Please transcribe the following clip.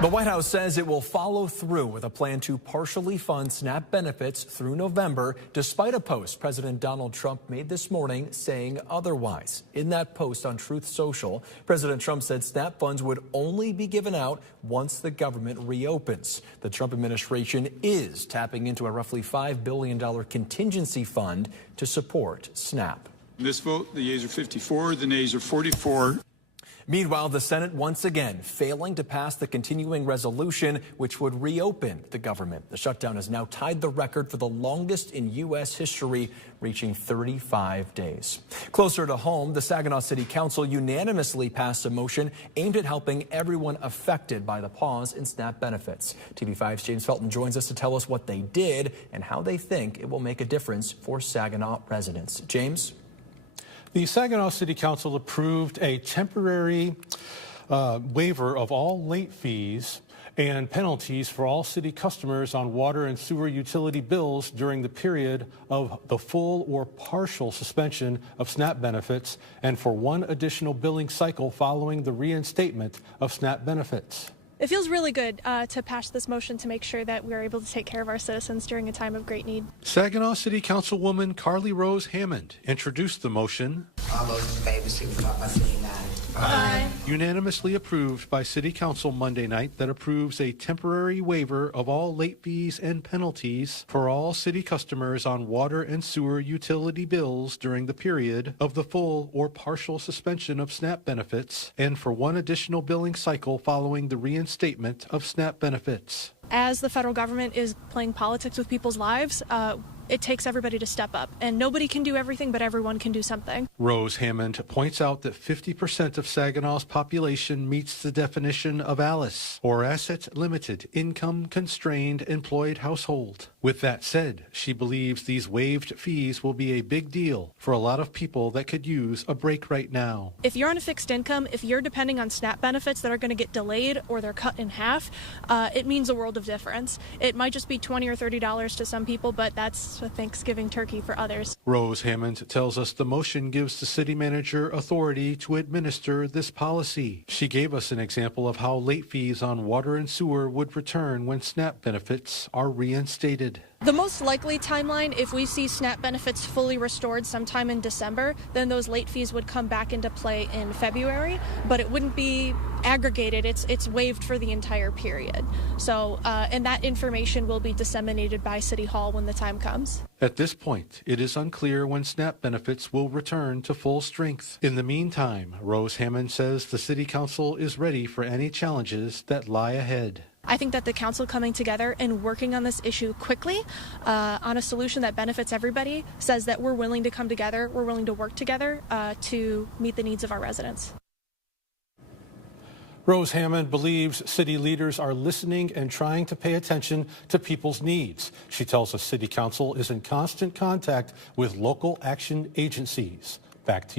The White House says it will follow through with a plan to partially fund SNAP benefits through November, despite a post President Donald Trump made this morning saying otherwise. In that post on Truth Social, President Trump said SNAP funds would only be given out once the government reopens. The Trump administration is tapping into a roughly $5 billion contingency fund to support SNAP. In this vote, the yeas are 54, the nays are 44. Meanwhile, the Senate once again failing to pass the continuing resolution which would reopen the government. The shutdown has now tied the record for the longest in U.S. history, reaching 35 days. Closer to home, the Saginaw City Council unanimously passed a motion aimed at helping everyone affected by the pause in SNAP benefits. TV5's James Felton joins us to tell us what they did and how they think it will make a difference for Saginaw residents. James? The Saginaw City Council approved a temporary waiver of all late fees and penalties for all city customers on water and sewer utility bills during the period of the full or partial suspension of SNAP benefits and for one additional billing cycle following the reinstatement of SNAP benefits. It feels really good to pass this motion to make sure that we're able to take care of our citizens during a time of great need. Saginaw City Councilwoman Carly Rose Hammond introduced the motion. All those in favor signify by saying aye. Aye. Unanimously approved by City Council Monday night, that approves a temporary waiver of all late fees and penalties for all city customers on water and sewer utility bills during the period of the full or partial suspension of SNAP benefits and for one additional billing cycle following the reinstatement of SNAP benefits. As the federal government is playing politics with people's lives, it takes everybody to step up. And nobody can do everything, but everyone can do something. Rose Hammond points out that 50% of Saginaw's population meets the definition of ALICE, or Asset Limited, Income Constrained Employed Household. With that said, she believes these waived fees will be a big deal for a lot of people that could use a break right now. If you're on a fixed income, if you're depending on SNAP benefits that are going to get delayed or they're cut in half, it means a world of difference. It might just be $20 or $30 to some people, but that's a Thanksgiving turkey for others. Rose Hammond tells us the motion gives the city manager authority to administer this policy. She gave us an example of how late fees on water and sewer would return when SNAP benefits are reinstated. The most likely timeline, if we see SNAP benefits fully restored sometime in December, then those late fees would come back into play in February, but it wouldn't be aggregated. It's waived for the entire period. So, and that information will be disseminated by City Hall when the time comes. At this point, it is unclear when SNAP benefits will return to full strength. In the meantime, Rose Hammond says the City Council is ready for any challenges that lie ahead. I think that the council coming together and working on this issue quickly on a solution that benefits everybody says that we're willing to come together, we're willing to work together to meet the needs of our residents. Rose Hammond believes city leaders are listening and trying to pay attention to people's needs. She tells us City Council is in constant contact with local action agencies. Back to you.